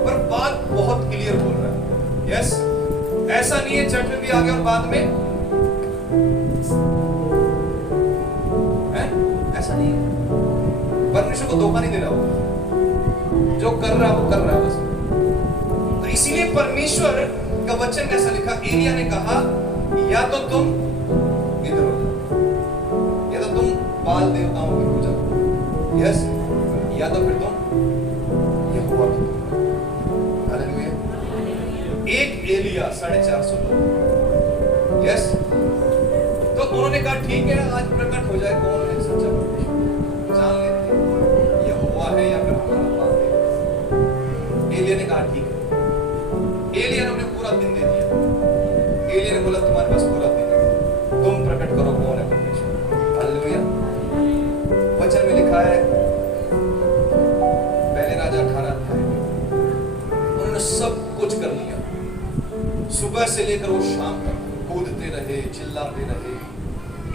पर बात बहुत क्लियर बोल रहा है। यस, ऐसा नहीं है चर्च में भी आ गया और बाद में ऐसा नहीं है। परमेश्वर को धोखा नहीं दे रहा, वो जो कर रहा है वो कर रहा है बस। तो इसीलिए परमेश्वर का वचन कैसा लिखा, एलिया ने कहा, या तो तुम इधर हो जाओ, या तो तुम बाल देवताओं की पूजा करो, यस, या तो फिर तुम यहोवा की पूजा करो। हालेलुया। एक एलिया 450 लोग, यस। तो उन्होंने कहा ठीक है, आज प्रकट हो जाए कौन है सच्चा परमेश्वर, जान लेते हैं यहोवा है या फिर हमारा बाप है। एलिया ने कहा ठीक है। एलिया ने उन्हें पूरा दिन दे दिया। एलिया ने बोला तुम्हारे पास पूरा दिन है, तुम प्रकट करो कौन है परमेश्वर। हालेलुया। वचन में लिखा है, पहले राजा 18 अध्याय में, उन्होंने सब कुछ कर लिया, सुबह से लेकर वो शाम तक कूदते रहे, चिल्लाते रहे,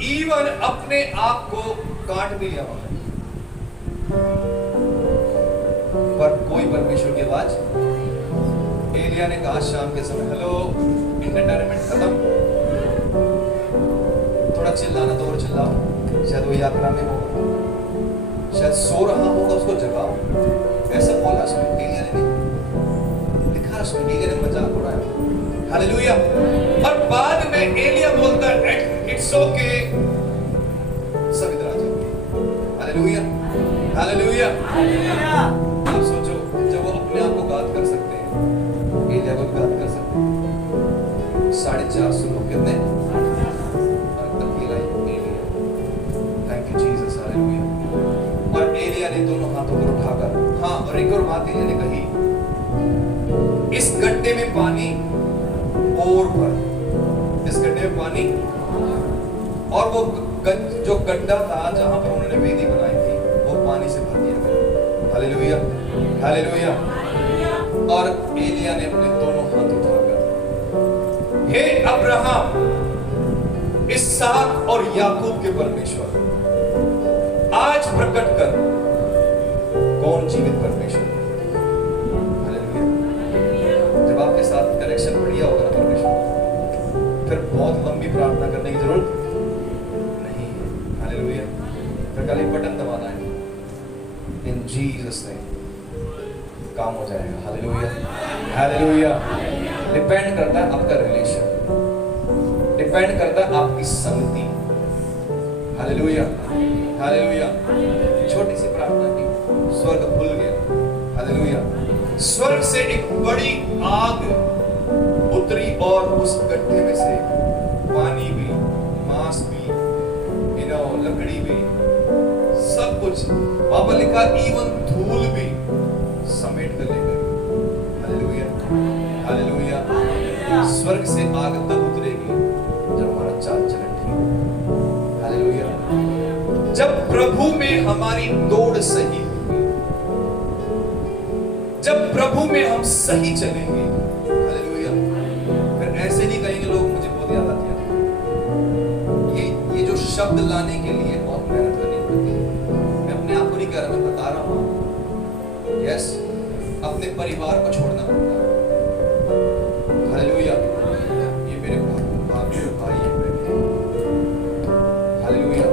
इवन अपने आप को काट भी लिया उन्होंने, पर कोई परमेश्वर की आवाज। एलिया ने कहा शाम के समय, हेलो, एंटरटेनमेंट खत्म, थोड़ा चिल्लाना तो और चिल्लाओ, शायद वो यात्रा में होगा, शायद सो रहा होगा, उसको जगाओ। ऐसा बोला उसमें, एलिया ने नहीं लिखा, उसमें एलिया ने मजाक उड़ाया। हालेलुया। और बाद में एलिया बोलता है, इट्स ओके, सब इधर आ जाओ। Hallelujah, hallelujah. आप सोचो, जब वो अपने आप को गाद कर सकते हैं, एलिया को गाद कर सकते हैं। 450 लोग कितने, और अकेला एलिया। Thank you Jesus, hallelujah. और एलिया ने दोनों हाथों को उठाकर, हाँ, और एक और बात एलिया ने कही, इस गड्ढे में पानी और भर, इस गड्ढे में पानी, और वो जो गड्ढा था जहां पर उन्होंने वेदी बनाई थी, वो पानी से भर दिया गया। Hallelujah, hallelujah. और एलिया ने अपने दोनों हाथ उठाकर, हे अब्राहम, इसहाक और याकूब के परमेश्वर, आज प्रकट कर कौन जीवित परमेश्वर। जब आपके साथ कनेक्शन बढ़िया होगा ना परमेश्वर, फिर बहुत लंबी प्रार्थना करने की जरूरत नहीं है। हालेलुया। फिर खाली बटन दबाना है, इन जीसस नेम काम हो जाएगा। Hallelujah, hallelujah. डिपेंड करता है आपका रिलेशन, डिपेंड करता है आपकी संगति, हालेलुया, हालेलुया। छोटी सी प्रार्थना की, स्वर्ग खुल गया। हालेलुया। स्वर्ग से एक बड़ी आग उतरी और उस गड्ढे में से पानी भी, मांस भी, लकड़ी भी, सब कुछ, वहां पर लिखा इवन धूल भी समेट कर ले गए। Hallelujah, hallelujah. स्वर्ग से आग तब उतरेगी जब हमारा चाल चलन ठीक हो। हालेलुया। जब प्रभु में हमारी दौड़ सही होगी, जब प्रभु में हम सही चलेंगे। हालेलुया। फिर ऐसे नहीं कहेंगे लोग, मुझे बहुत याद आती है ये जो शब्द लाने के लिए बहुत मेहनत करनी पड़ती है। मैं अपने आप को नहीं कह रहा, मैं बता रहा हूं। यस, अपने परिवार को छोड़ना पड़ता है। हालेलुया। ये मेरे भाभी और भाई हैं बैठे। Hallelujah,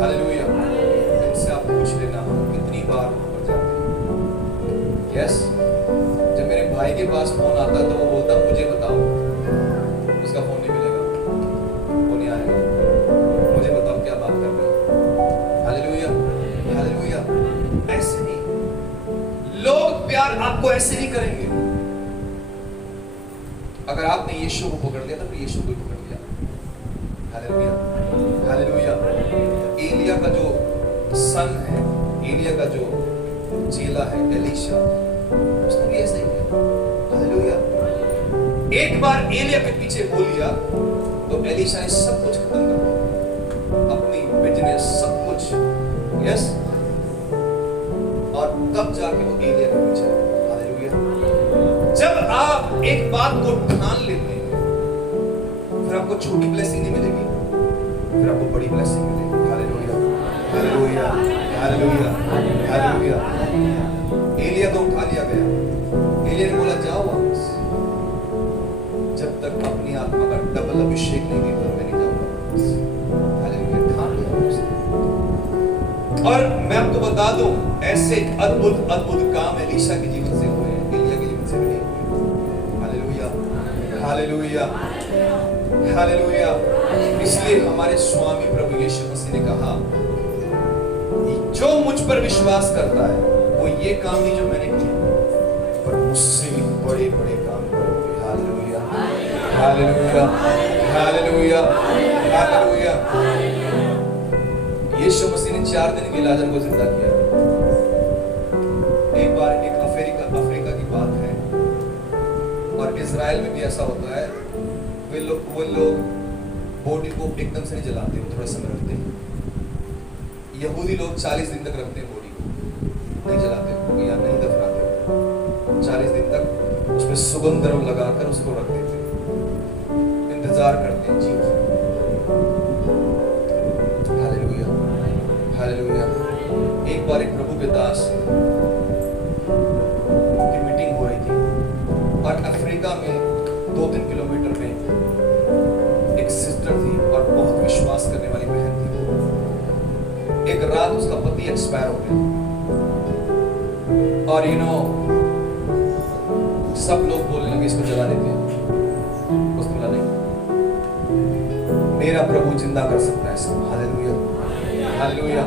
hallelujah. इनसे आप पूछ लेना हम कितनी बार ऊपर जाते हैं। यस, जब मेरे भाई के पास फोन आता है तो वो बोलता मुझे बताओ, उसका फोन नहीं मिलेगा, वो नहीं आएगा, मुझे बताओ क्या बात कर रहे हो। Hallelujah, hallelujah. ऐसे नहीं, लोग प्यार आपको ऐसे नहीं करेंगे। अगर आपने यीशु को पकड़ लिया तो फिर यीशु को ही पकड़ लिया। Hallelujah, hallelujah. एलिया का जो सन है, एलिया का जो चेला है एलीशा, उसने भी ऐसे ही किया। हालेलुया। एक बार एलिया के पीछे हो लिया तो एलीशा ने सब कुछ खत्म कर दिया, अपनी बिजनेस सब कुछ। यस, और तब जाके वो एलिया के पीछे। हालेलुया। जब आप एक बात को ठान लेते हैं, फिर आपको छोटी ब्लेसिंग नहीं मिलेगी, फिर आपको बड़ी ब्लेसिंग मिलेगी। Hallelujah, hallelujah, hallelujah, hallelujah. एलिया को उठा लिया गया। एलिया ने बोला जाओ वापस, जब तक अपनी आत्मा का डबल अभिषेक नहीं देता मैं नहीं जाऊंगा वापस। हालेलुया, ठान लिया उसने। और मैं आपको बता दूं, ऐसे अद्भुत अद्भुत काम एलीशा के जीवन से हुए, एलिया के जीवन से भी नहीं हुए। Hallelujah, hallelujah, hallelujah. इसलिए हमारे स्वामी प्रभु यीशु मसीह ने कहा, जो मुझ पर विश्वास करता है वो ये काम नहीं जो मैंने किए, पर मुझसे भी बड़े बड़े काम करोगे। Hallelujah, hallelujah, hallelujah, hallelujah. यीशु मसीह ने 4 दिन के लाजर को जिंदा किया। एक बार एक अफ्रीका की बात है, और इजराइल में भी ऐसा होता है, वो लोग बॉडी को एकदम से नहीं जलाते, वो थोड़ा समय रखते हैं। यहूदी लोग 40 दिन तक रखते हैं बॉडी को, नहीं जलाते या नहीं दफनाते। 40 दिन तक उसमें सुगंध द्रव्य लगाकर उसको रख देते हैं, इंतजार करते हैं जी। Hallelujah, hallelujah. एक बार एक प्रभु के दास की मीटिंग हो रही थी, और अफ्रीका में 2-3 किलोमीटर में एक सिस्टर थी और बहुत विश्वास करने वाली बहन थी। एक रात उसका पति एक्सपायर हो गया, और सब लोग बोलने लगे इसको जला देते हैं। उसने बोला नहीं, मेरा प्रभु जिंदा कर सकता है इसको। Hallelujah, hallelujah.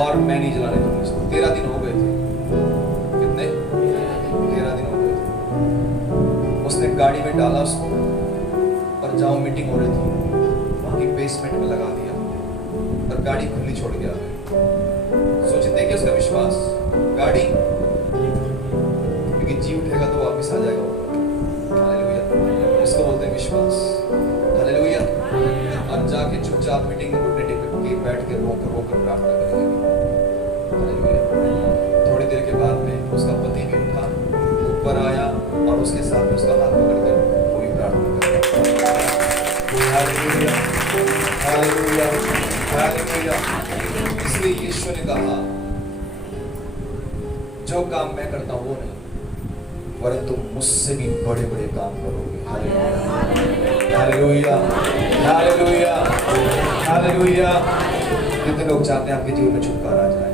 और मैं नहीं जलाने दूंगा इसको। 13 दिन हो गए थे। कितने? 13 दिन हो गए थे। उसने गाड़ी में डाला उसको, और जहाँ मीटिंग हो रही थी वहाँ की बेसमेंट में लगा दिया, और गाड़ी खुली छोड़ के आ गए। सोचिए, देखिए उसका विश्वास। गाड़ी, क्योंकि जी उठेगा तो वापस आ जाएगा। हालेलुया, इसको बोलते हैं विश्वास। हालेलुया। और जाके चुपचाप मीटिंग में घुटने टेक के बैठ के रोकर प्रार्थना करने लगी। हालेलुया। थोड़ी देर के बाद में उसका पति भी उठा, ऊपर आया, और उसके साथ में उसका हाथ पकड़कर वो भी प्रार्थना कर। Hallelujah, hallelujah, hallelujah. इसलिए यीशु ने कहा, जो काम मैं करता हूं वो नहीं, परंतु मुझसे भी बड़े बड़े काम करोगे। Hallelujah, hallelujah, hallelujah. कितने लोग चाहते हैं आपके जीवन में छुटकारा आ जाए,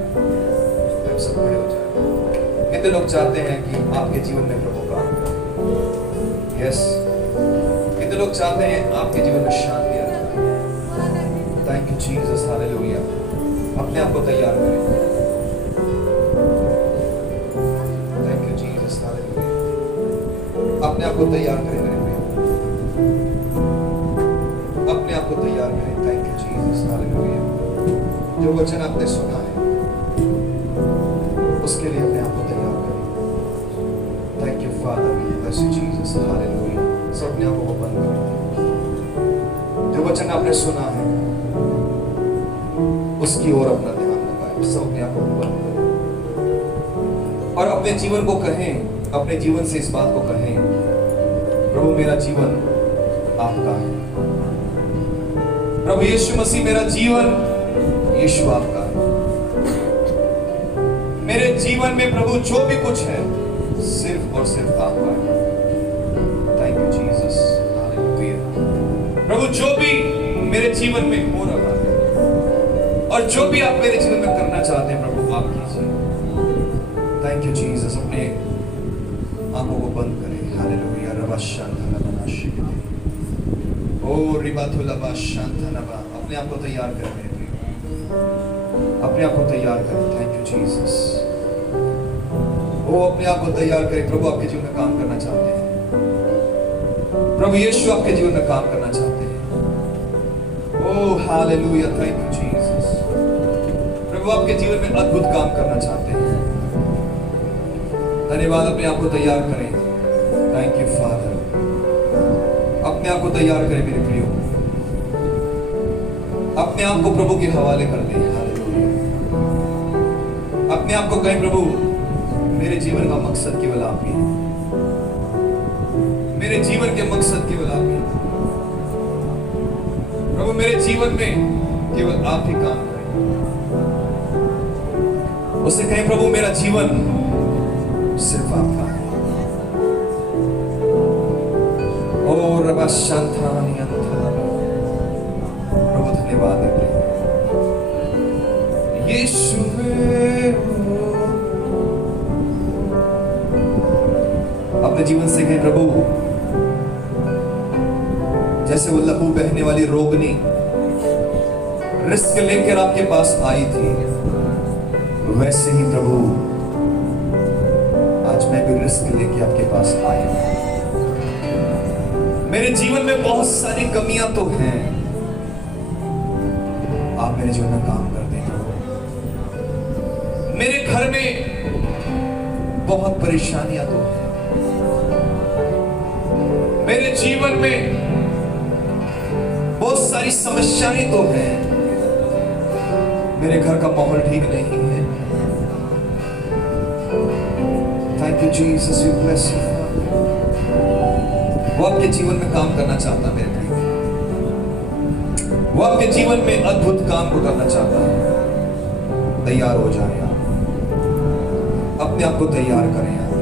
आप सब बड़े हो जाए। कितने लोग चाहते हैं कि आपके जीवन में प्रभु काम करे। यस, कितने लोग चाहते हैं आपके जीवन में शांति आ जाए। Thank you you Jesus, hallelujah. अपने आप को तैयार करें। Thank you Jesus, hallelujah. अपने आप को तैयार करें मेरे प्रिय, अपने आप को तैयार करें। Thank you Jesus, hallelujah. जो वचन आपने सुना है उसके लिए अपने आप को तैयार करें। Thank you father, bless you Jesus, hallelujah. सब अपने आप को बंद करें। जो वचन आपने सुना है उसकी ओर अपना ध्यान लगाएं। सब अपने आप को बंद करें और अपने जीवन को कहें, अपने जीवन से इस बात को कहें, प्रभु मेरा जीवन आपका है। प्रभु यीशु मसीह, मेरा जीवन यीशु आपका है। मेरे जीवन में प्रभु जो भी कुछ है सिर्फ और सिर्फ आपका है। Thank you Jesus, hallelujah. प्रभु जो भी मेरे जीवन में हो रहा है और जो भी आप मेरे जीवन में करना चाहते हैं प्रभु आप कीजिए। Thank you Jesus. अपने आंखों को बंद करें। हालेलुया। रबा शांतनबा शिकते ओ रिबातुलबा शांतनबा। अपने आप को तैयार करें मेरे प्रिय, अपने आप को तैयार करें। Thank you Jesus. ओ अपने आप को तैयार करें। प्रभु आपके जीवन में काम करना चाहते हैं। प्रभु यीशु आपके जीवन में काम करना चाहते हैं। Oh hallelujah. Thank you Jesus. प्रभु आपके जीवन में अद्भुत काम करना चाहते हैं। धन्यवाद। अपने आप को तैयार करें। Thank you father. अपने आप को तैयार करें मेरे प्रियो, अपने आप को प्रभु के हवाले कर दें। हालेलुया। अपने आप को कहें, प्रभु मेरे जीवन का मकसद केवल आप ही है। मेरे जीवन के मकसद केवल आप ही है। प्रभु मेरे जीवन में केवल आप ही काम करें। उससे कहें, प्रभु मेरा जीवन सिर्फ आपका है। ओ रबा शांतानि अंतरबा। प्रभु धन्यवाद देते हैं यीशु में। अपने जीवन से कहें, प्रभु जैसे वो लहू बहने वाली रोगनी रिस्क लेकर आपके पास आई थी, वैसे ही प्रभु आज मैं भी रिस्क लेके आपके पास आया हूं। मेरे जीवन में बहुत सारी कमियां तो हैं, आप मेरे जीवन में काम कर दें प्रभु। मेरे घर में बहुत परेशानियां तो हैं, मेरे जीवन में बहुत सारी समस्याएं तो हैं, मेरे घर का माहौल ठीक नहीं है। Thank you Jesus, we bless you. वो आपके जीवन में काम करना चाहता है मेरे प्रिय, वो आपके जीवन में अद्भुत काम को करना चाहता है। तैयार हो जाए आप, अपने आप को तैयार करें आप।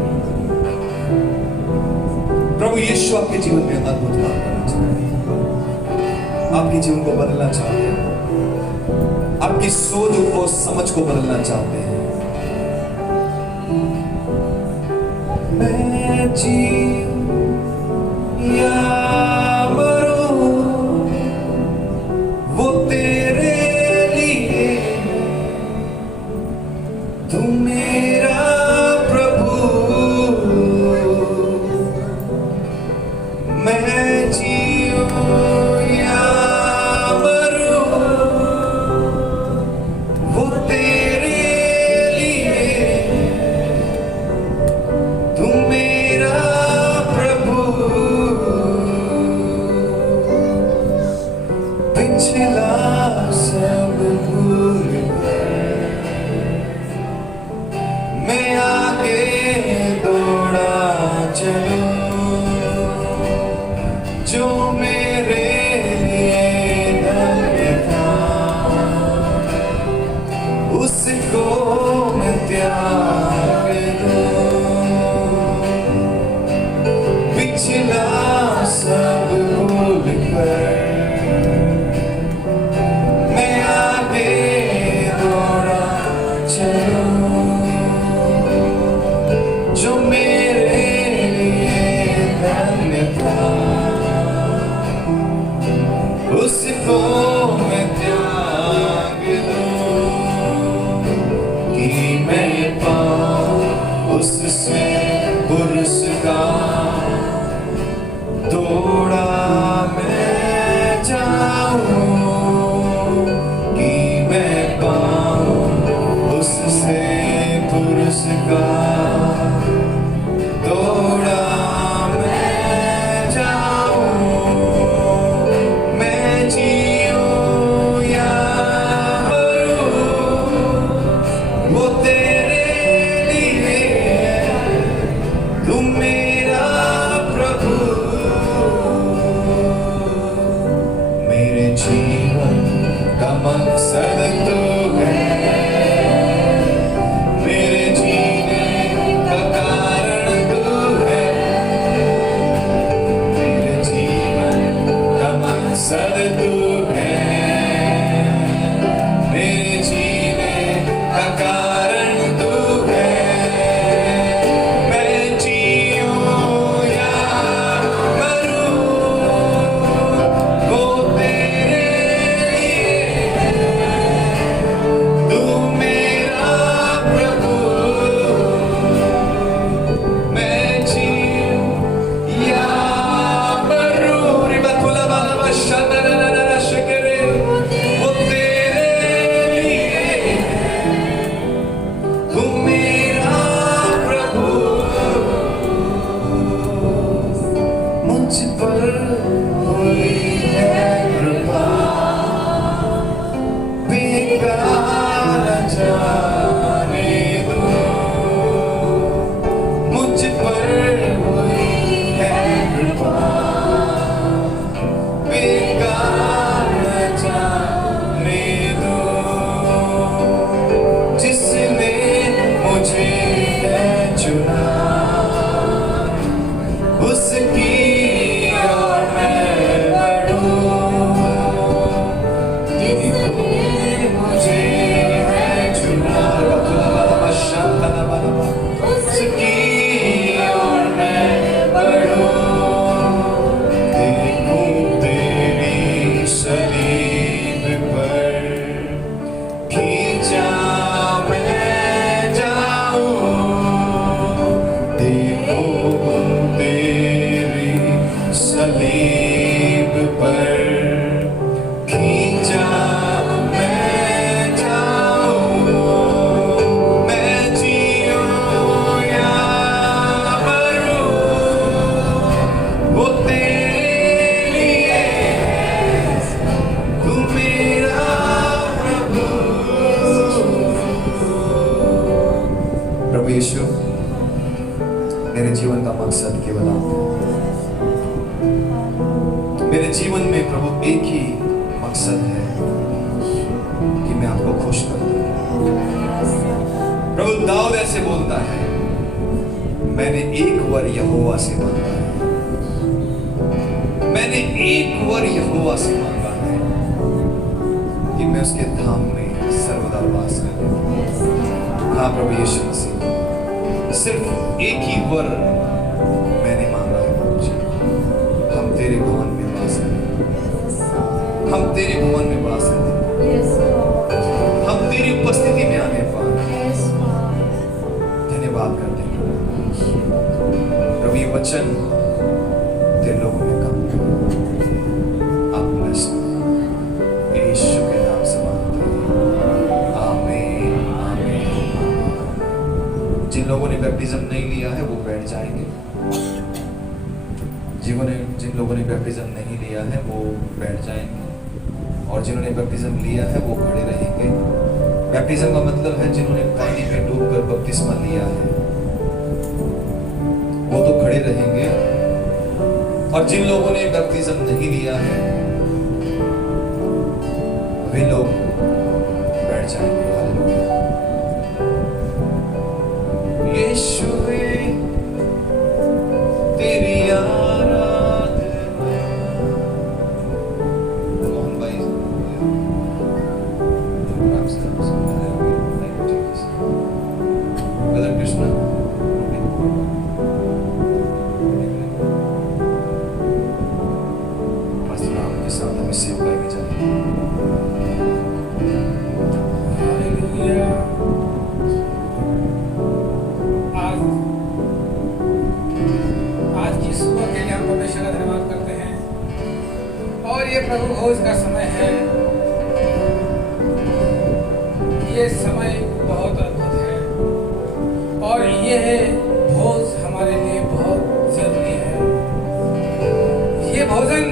प्रभु यीशु आपके जीवन में अद्भुत काम करना चाहते हैं, आपके जीवन को बदलना चाहते हैं, आपकी सोच और समझ को बदलना चाहते हैं। मैं जीऊं या मरूं वो तेरे लिए, तू मेरा प्रभु। मैं जीऊं या मरूं वो तेरे लिए, तू मेरा प्रभु। पिछला मकसद तू है, मेरे जीने का कारण तू है, मेरे जीवन का मकसद तू है, मेरे जीने का कारण तू है। मैं जीऊं या मरूं, वो तेरे लिए, तू मेरा प्रभु। मैं जीऊं या मरूं, रिबतुला बाला बशननननन शकरे, वो तेरे लिए, तू मेरा प्रभु। मुझ पर हुई है कृपा, बेकार जाने दो। मुझ पर हुई है कृपा, बेकार जाने दो। जिसने मुझे है चुना, उसकी और मैं बढ़ूं। जिसने मुझे है चुना, उसकी और मैं बढ़ूं। देखूं तेरी सलीब पर खींचा मैं जाऊं। देखूं तेरी सलीब पर खींचा मैं जाऊं। मैं जीऊं या मरूं, वो तेरे लिए, तू मेरा प्रभु। प्रभु यीशु, मेरे जीवन का मकसद केवल आप हैं। मेरे जीवन में प्रभु एक ही मकसद है कि मैं आपको खुश कर दूं। प्रभु दाऊद ऐसे बोलता है, मैंने एक वर यहोवा से मांगा है, मैंने एक वर यहोवा से मांगा है कि मैं उसके धाम में सर्वदा वास करूं। हाँ प्रभु यीशु मसीह, सिर्फ एक ही वर मैंने मांगा है प्रभु जी। हम तेरे भवन में वास करें, हम तेरे भवन में वास करें, हम तेरी उपस्थिति में आने पाए। धन्यवाद करते हैं प्रभु, ये वचन तेरे लोगों में काम करें। आप bless करें। यीशु के नाम से मांगते हैं, आमीन, आमीन, आमीन। जिन लोगों ने बैप्टिज्म नहीं लिया है वो बैठ जाएंगे। जिन लोगों ने बैप्टिज्म नहीं लिया है वो बैठ जाएंगे, और जिन्होंने बैप्टिज्म लिया है वो खड़े रहेंगे। बैप्टिज्म का मतलब है जिन्होंने पानी में डूबकर बपतिस्मा लिया है वो तो खड़े रहेंगे, और जिन लोगों ने बैप्टिज्म नहीं लिया है वे लोग बैठ जाएंगे। हालेलुया। यीशुवे तेरी आराधना। मोहन भाई राम से thank you Jesus. Brother Krishna pastor Ram के साथ हम इसे पाएंगे जाएंगे। हालेलुया। आज की सुबह के लिए हम परमेश्वर का धन्यवाद करते हैं, और ये प्रभु भोज का समय है। ये समय बहुत अद्भुत है, और ये भोज हमारे लिए बहुत जरूरी है। ये भोजन